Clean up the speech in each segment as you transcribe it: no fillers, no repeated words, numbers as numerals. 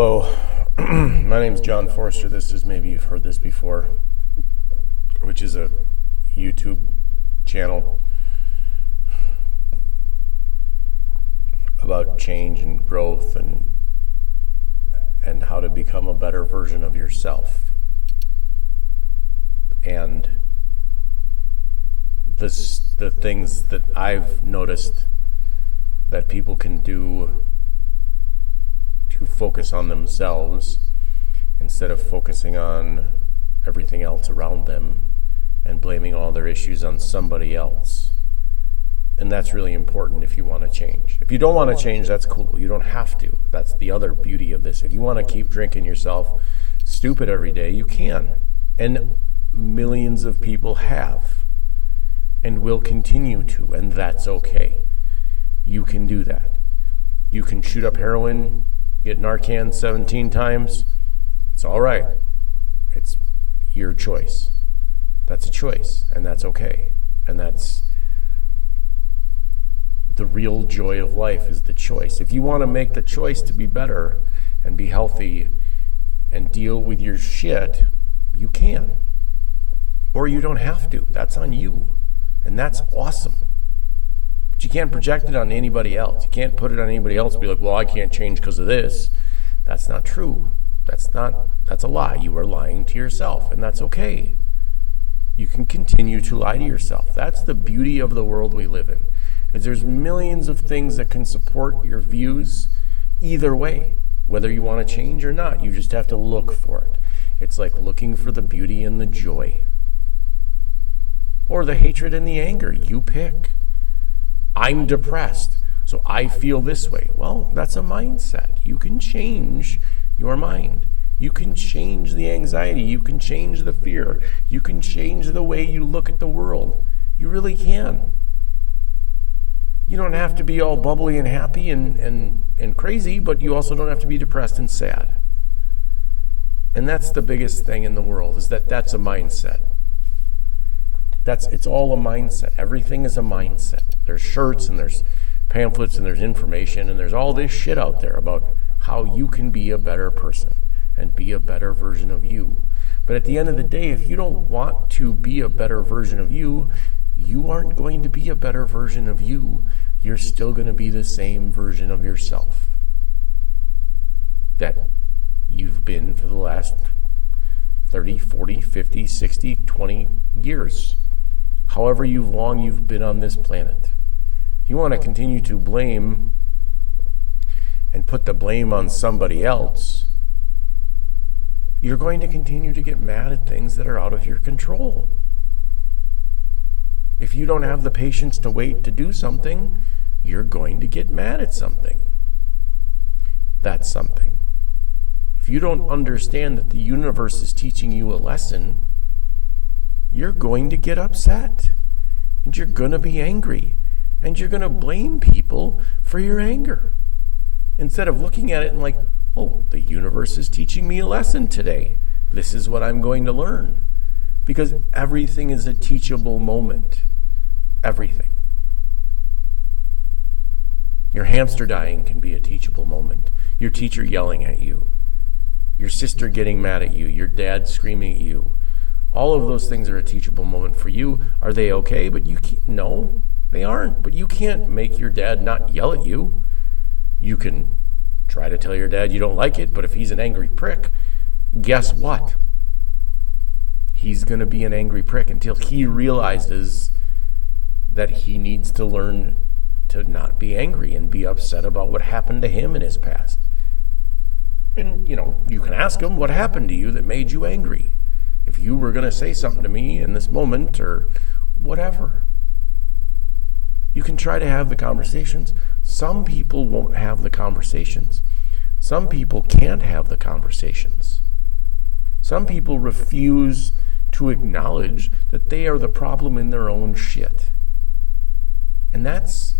Hello, my name is John Forster. This is, maybe you've heard this before, which is a YouTube channel about change and growth and how to become a better version of yourself. And the things that I've noticed that people can do to focus on themselves instead of focusing on everything else around them and blaming all their issues on somebody else. And that's really important if you want to change. If you don't want to change, that's cool. You don't have to. That's the other beauty of this. If you want to keep drinking yourself stupid every day, you can. And millions of people have and will continue to, and that's okay. You can do that. You can shoot up heroin, get Narcan 17 times. It's all right. It's your choice. That's a choice, and that's okay. And that's the real joy of life, is the choice. If you want to make the choice to be better and be healthy and deal with your shit, you can. Or you don't have to. That's on you. And that's awesome. But you can't project it on anybody else. You can't put it on anybody else and be like, well, I can't change because of this. That's not true. That's a lie. You are lying to yourself, and that's okay. You can continue to lie to yourself. That's the beauty of the world we live in. Is there's millions of things that can support your views either way, whether you want to change or not. You just have to look for it. It's like looking for the beauty and the joy, or the hatred and the anger. You pick. I'm depressed, so I feel this way. Well, that's a mindset. You can change your mind. You can change the anxiety. You can change the fear. You can change the way you look at the world. You really can. You don't have to be all bubbly and happy and crazy, but you also don't have to be depressed and sad. And that's the biggest thing in the world, is that that's a mindset. It's all a mindset. Everything is a mindset. There's shirts and there's pamphlets and there's information and there's all this shit out there about how you can be a better person and be a better version of you. But at the end of the day, if you don't want to be a better version of you, you aren't going to be a better version of you. You're still going to be the same version of yourself that you've been for the last 30, 40, 50, 60, 20 years. However long you've been on this planet. If you want to continue to blame and put the blame on somebody else, you're going to continue to get mad at things that are out of your control. If you don't have the patience to wait to do something, you're going to get mad at something. That's something. If you don't understand that the universe is teaching you a lesson, you're going to get upset. And you're going to be angry. And you're going to blame people for your anger. Instead of looking at it and like, oh, the universe is teaching me a lesson today. This is what I'm going to learn. Because everything is a teachable moment. Everything. Your hamster dying can be a teachable moment. Your teacher yelling at you. Your sister getting mad at you. Your dad screaming at you. All of those things are a teachable moment for you. Are they okay? But you can't. No, they aren't. But you can't make your dad not yell at you. You can try to tell your dad you don't like it, but if he's an angry prick, guess what? He's going to be an angry prick until he realizes that he needs to learn to not be angry and be upset about what happened to him in his past. And, you can ask him, what happened to you that made you angry? If you were going to say something to me in this moment or whatever. You can try to have the conversations. Some people won't have the conversations. Some people can't have the conversations. Some people refuse to acknowledge that they are the problem in their own shit. And that's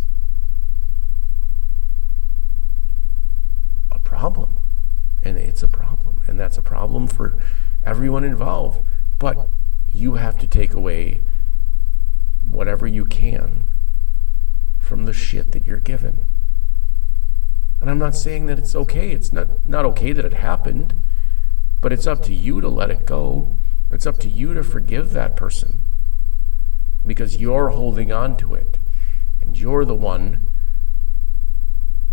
a problem. And it's a problem. And that's a problem for everyone involved. But you have to take away whatever you can from the shit that you're given. And And I'm not saying that it's okay. It's not okay that it happened, but it's up to you to let it go. It's up to you to forgive that person because you're holding on to it. And you're the one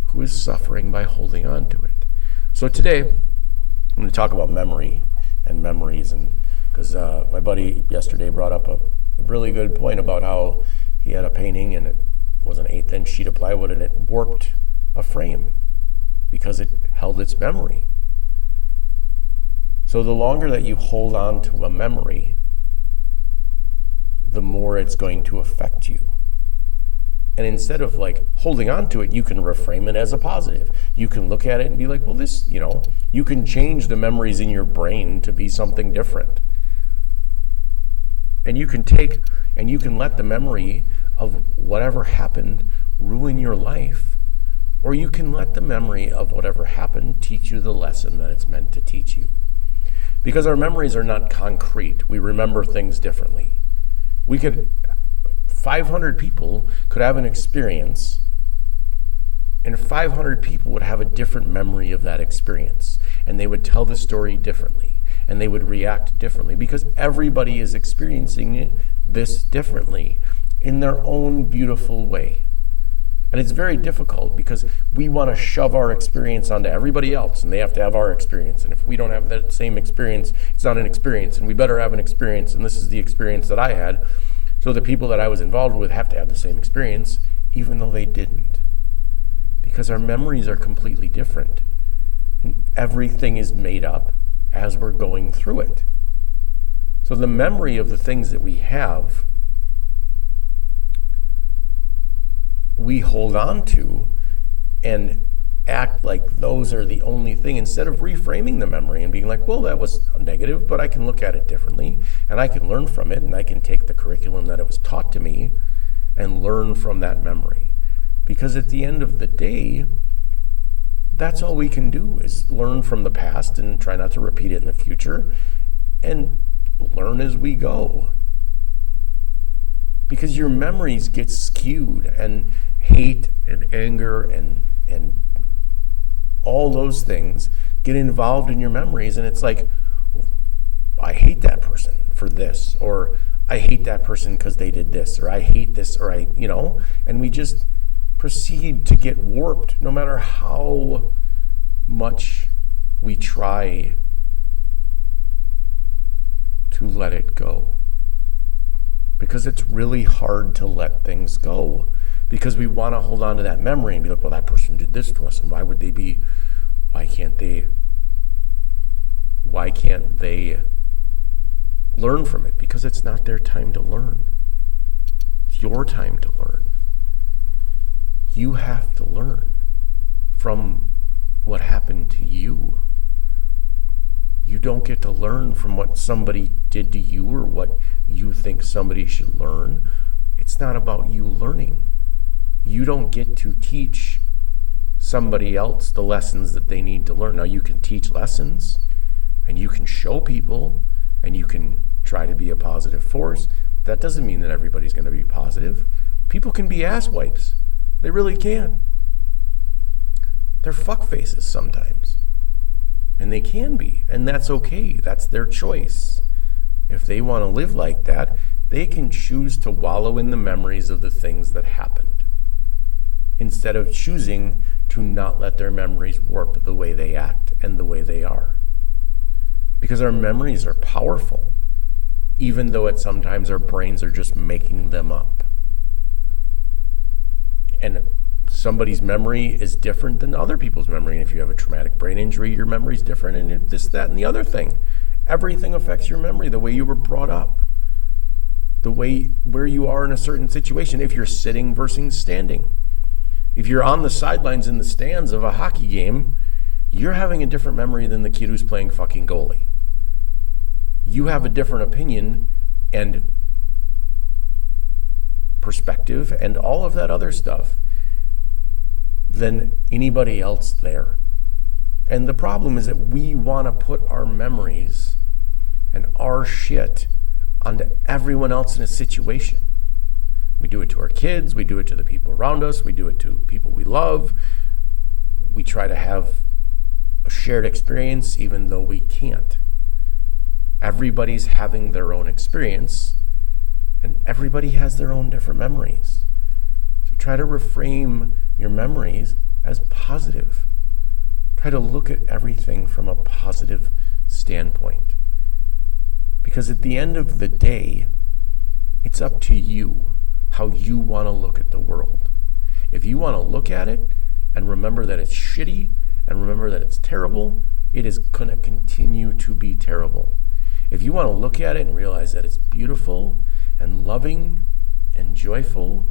who is suffering by holding on to it. So today, I'm going to talk about memory and memories, and because my buddy yesterday brought up a really good point about how he had a painting and it was an 1/8-inch sheet of plywood and it warped a frame because it held its memory. So the longer that you hold on to a memory, the more it's going to affect you. And instead of like holding on to it, you can reframe it as a positive. You can look at it and be like, well, this, you can change the memories in your brain to be something different. And you can let the memory of whatever happened ruin your life. Or you can let the memory of whatever happened teach you the lesson that it's meant to teach you. Because our memories are not concrete. We remember things differently. 500 people could have an experience, and 500 people would have a different memory of that experience. And they would tell the story differently, and they would react differently, because everybody is experiencing this differently in their own beautiful way. And it's very difficult because we want to shove our experience onto everybody else, and they have to have our experience. And if we don't have that same experience, it's not an experience, and we better have an experience, and this is the experience that I had. So the people that I was involved with have to have the same experience, even though they didn't. Because our memories are completely different. And everything is made up as we're going through it. So the memory of the things that we have, we hold on to and act like those are the only thing, instead of reframing the memory and being like, well, that was negative, but I can look at it differently, and I can learn from it, and I can take the curriculum that it was taught to me and learn from that memory. Because at the end of the day, that's all we can do, is learn from the past and try not to repeat it in the future, and learn as we go. Because your memories get skewed, and hate and anger and all those things get involved in your memories, and it's like, well, I hate that person for this, or I hate that person because they did this, or I hate this, or and we just proceed to get warped no matter how much we try to let it go. Because it's really hard to let things go. Because we want to hold on to that memory and be like, well, that person did this to us, and why can't they learn from it? Because it's not their time to learn. It's your time to learn. You have to learn from what happened to you. You don't get to learn from what somebody did to you or what you think somebody should learn. It's not about you learning. You don't get to teach somebody else the lessons that they need to learn. Now, you can teach lessons, and you can show people, and you can try to be a positive force. That doesn't mean that everybody's going to be positive. People can be asswipes. They really can. They're fuckfaces sometimes. And they can be, and that's okay. That's their choice. If they want to live like that, they can choose to wallow in the memories of the things that happened, instead of choosing to not let their memories warp the way they act and the way they are. Because our memories are powerful, even though sometimes our brains are just making them up. And somebody's memory is different than other people's memory. And if you have a traumatic brain injury, your memory is different, and this, that, and the other thing. Everything affects your memory, the way you were brought up, the way where you are in a certain situation, if you're sitting versus standing. If you're on the sidelines in the stands of a hockey game, you're having a different memory than the kid who's playing fucking goalie. You have a different opinion and perspective and all of that other stuff than anybody else there. And the problem is that we want to put our memories and our shit onto everyone else in a situation. We do it to our kids, we do it to the people around us, we do it to people we love. we try to have a shared experience even though we can't. Everybody's having their own experience, and everybody has their own different memories. So try to reframe your memories as positive. Try to look at everything from a positive standpoint. Because at the end of the day, it's up to you how you want to look at the world. If you want to look at it and remember that it's shitty and remember that it's terrible, it is going to continue to be terrible. If you want to look at it and realize that it's beautiful and loving and joyful,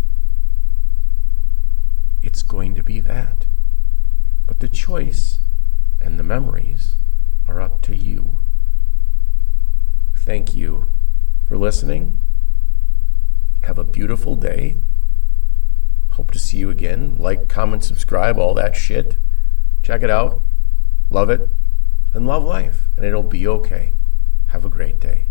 it's going to be that. But the choice and the memories are up to you. Thank you for listening. Have a beautiful day. Hope to see you again. Like, comment, subscribe, all that shit. Check it out. Love it. And love life. And it'll be okay. Have a great day.